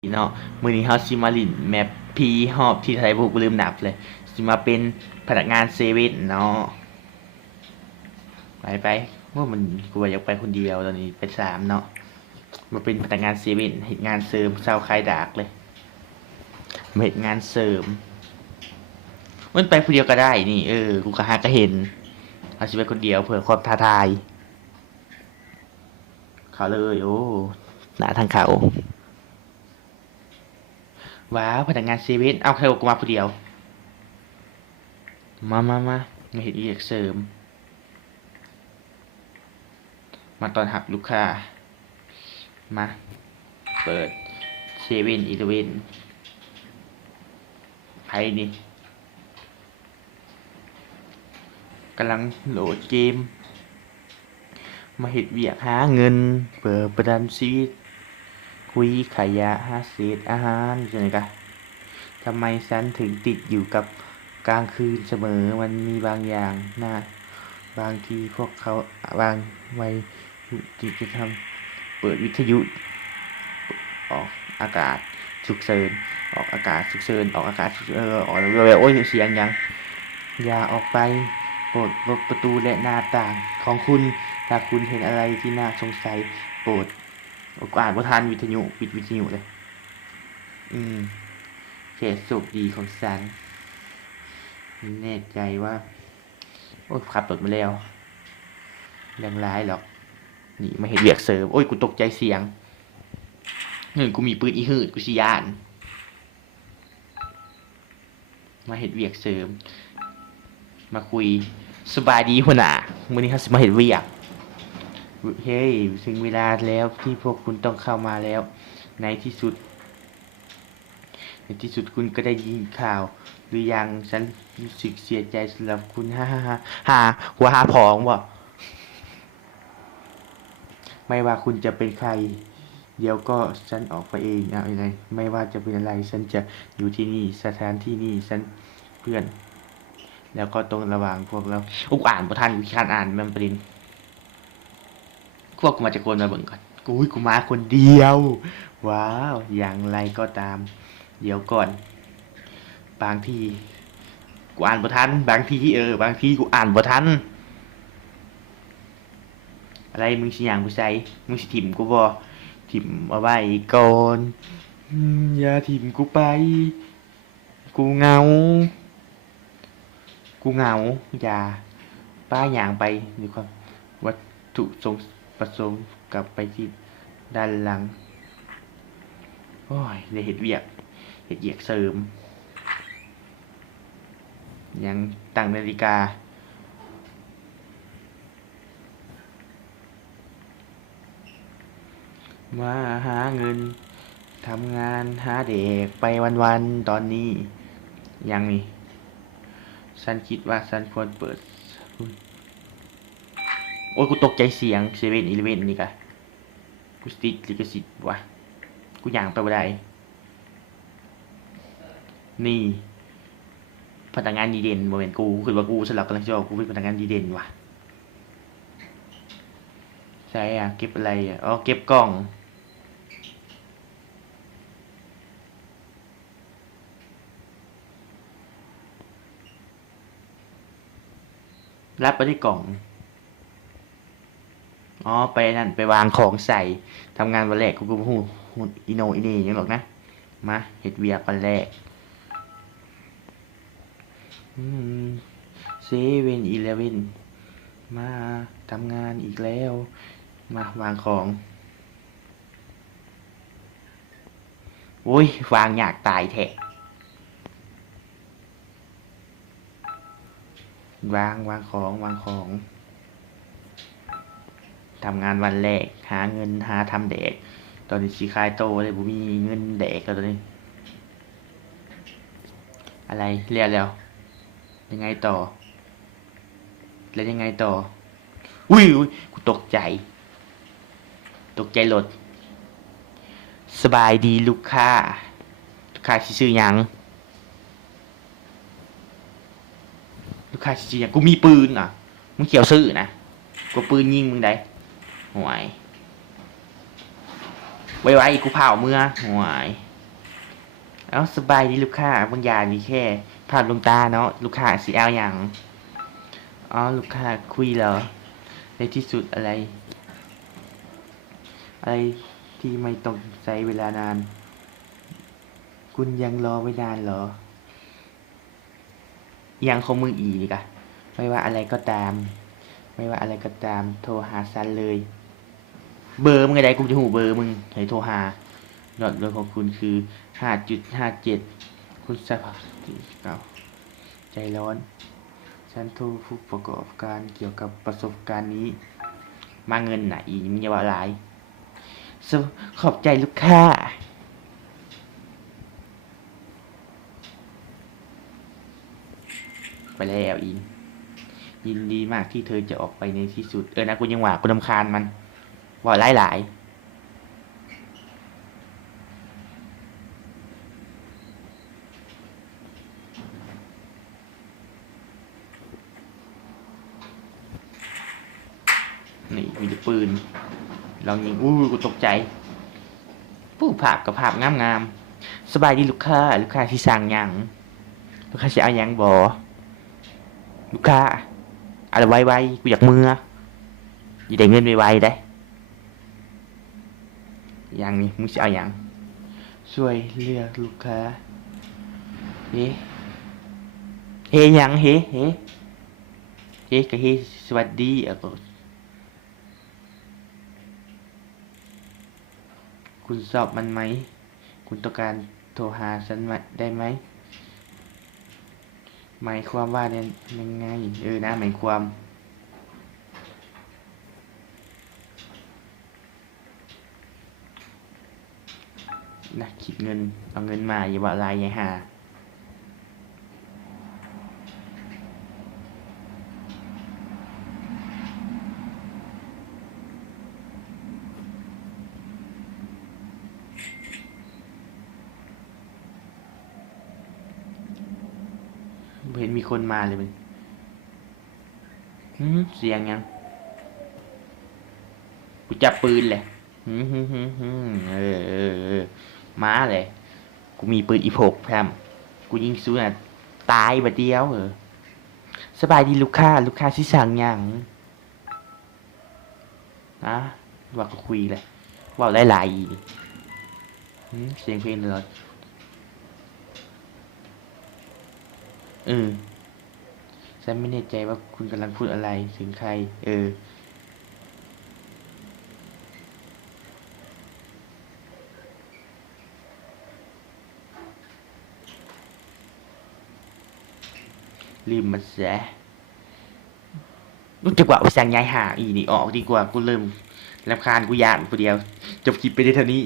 เนาะมื้อนี้เฮาสิมาลิ้นแมปผีฮอบที่ไทยบ่กูลืมนับเลยสิมาเป็นพนักงานเซเว่นเนาะไปว่ามันกูว่าอยากไปคนเดียวตอนนี้เป็น3เนาะมาเป็นพนักงานเซเว่นเฮ็ดงานเสริมเซาคายดากเลยมาเฮ็ดงานเสริมมันไปคนเดียวก็ได้นี่กูก็หาก็เห็นเอาสิไปคนเดียวเพื่อความท้าทายเขาเลยโอ้หน้าทางเขาว้าวพนักงานเซเว่นเอาใครบอกกูมาคนเดียวมาเห็นอีกเสริมมาตอนหับลูกค้ามาเปิดเซเว่นอีเลเว่นไพ่นี่กำลังโหลดเกมมาเห็ดเวียกหาเงินเปิดประดันชีวิตคุยขายะหาเศษอาหารใช่ไหมกะทำไมฉันถึงติดอยู่กับกลางคืนเสมอมันมีบางอย่างนะบางทีพวกเขาบางวัยจิตจะทำเปิดวิทยุออกอากาศฉุกเฉินออกอากาศฉุกเฉินออกอากาศฉุกเฉินออกเลยโอ้ยเสียงยังอย่าออกไปโปรดลดประตูและหน้าต่างของคุณถ้าคุณเห็นอะไรที่น่าสงสัยโปรดอ่านประธานวิทยุปิดวิทยุเลยเคสสุขดีของฉันแน่ใจว่าโอ้ยขับรถมาแล้วแรงร้ายหรอกนี่มาเห็นเวียกเสริมโอ้ยกูตกใจเสียงกูมีปืนอีหืดกูสิยานมาเห็นเวียกเสริมมาคุยสบายดีหัวหน้ามื้อนี้เขาสิมาเห็นเวียกเฮ้ยถึงเวลาแล้วที่พวกคุณต้องเข้ามาแล้วในที่สุดคุณก็ได้ยินข่าวหรือยังฉันรู้สึกเสียใจสำหรับคุณหัวหาผองบ่ไม่ว่าคุณจะเป็นใครเดี๋ยวก็ฉันออกไปเองเอาอะไรไม่ว่าจะเป็นอะไรฉันจะอยู่ที่นี่สถานที่นี่ฉันเพื่อนแล้วก็ตรงระหว่างพวกเราอ่านประธานกูอ่านมันประเด็นพวกกูมาจากคนมาเบิ่งก่อนกูมาคนเดียวว้าวอย่างไรก็ตามเดี๋ยวก่อนบางทีกูอ่านบ่ทันบางทีบางทีกูอ่านบ่ทันอะไรมึงสิหยังกูใส่มึงสิถิ่มกูบ่ถิ่มเอาไว้ก่อนอย่าถิ่มกูไปกูเหงาอย่าป้าหยางไปด้วยความวัตถุประสงค์กลับไปที่ด้านหลังโอ้ยเลยเห็ดเวียกเสริมยังตั้งนาฬิกามาหาเงินทำงานหาเด็กไปวันๆตอนนี้ยังนี่ฉันคิดว่าฉันควรเปิดโอ้ยกูตกใจเสียงเซเว่นอีเลเว่นนี่กะกูติดลิขสิทธิ์ว่ะกูย่างไปบ่ได้นี่พนักงานดีเด่นโมเมนต์กูคือว่ากูสลับกำลังจะบอกกูเป็นพนักงานดีเด่นว่ะใช่เก็บอะไรอ๋อเก็บกล่องรับไปที่กล่องอ๋อไปนั่นไปวางของใส่ทำงานวันแรกกูพูดอีโนอีนี่ยังหรอกนะมาเฮ็ดเวียกวันแรกเซเว่นอีเลเว่นมาทำงานอีกแล้วมาวางของโอ้ยวางอยากตายแท้วางของทำงานวันแรกหาเงินหาทำแดกตอนนี้สีคายโตเลยบุมีเงินแดกแล้วตอนนี้อะไรเรียกแล้วยังไงต่อแล้วยังไงต่ออุ้ยกูตกใจรถสบายดีลูกค้าชื่อยังลูกค้าชื่อยังกูมีปืนอ่ะมึงเกี่ยวซื้อนะกูปืนยิงมึงได้ห่วยไว้กูเผาเมื่อห่วย เอาสบายดีลูกค้าบางอย่างนี่แค่ผ่านลวงตาเนาะลูกค้าสิเอาอย่างอ๋อลูกค้าคุยเหรอในที่สุดอะไรที่ไม่ต้องใช้เวลานานคุณยังรอไม่นานเหรอยังของมึงอีกอะไม่ว่าอะไรก็ตาม ไม่ว่าอะไรก็ตามโทรหาซันเลย เบอร์มึงอะไรกูจะหูเบอร์มึงให้โทรหายอดเบอร์ของคุณคือ5.57คุณสภาพเก่าใจร้อนฉันโทรผู้ประกอบการเกี่ยวกับประสบการณ์นี้มาเงินไหนมึงอย่าว่าหลายสวขอบใจลูกค้าไปแล้วอินยินดีมากที่เธอจะออกไปในที่สุดนะกูยังหว่ากูรำคาญมันว่าหลายนี่มีแต่ปืนลองยิงกูตกใจผู้ภาพกับภาพงามๆสบายดีลูกค้าที่สั่งยังลูกค้าจะเอายังบ่ลูกค้าอะไรไวๆกูอยากมืออย่าได้เงินไวๆได้อย่างนี้มึงจะเอาอย่างช่วยเลือกลูกค้าเฮ้เฮ้ยังเฮ้กับเฮ้สวัสดีคุณสอบมันไหมคุณต้องการโทรหาฉันได้ไหมหมายความว่าเนี่ยยังไงนะหมายความนะคิดเงินเอาเงินมาอย่าว่าลายอย่าหาเห็นมีคนมาเลยมันเสียงยังกูจับปืนเลยม้าเลยกูมีปืนอีโพกแพมกูยิงสู้น่ะตายบัดเดียวสบายดีลูกค้าที่สั่งยังนะว่าก็คุยเลยว่าหลายๆเสียงเพลงเลยฉันไม่แน่ใจว่าคุณกำลังพูดอะไรถึงใครลืมมันเสียรู้จักว่าไปสั่งย้ายหาอีนี่ออกดีกว่ากูเริ่มรำคาญกูยานคนเดียวจบคลิปไปได้เท่านี้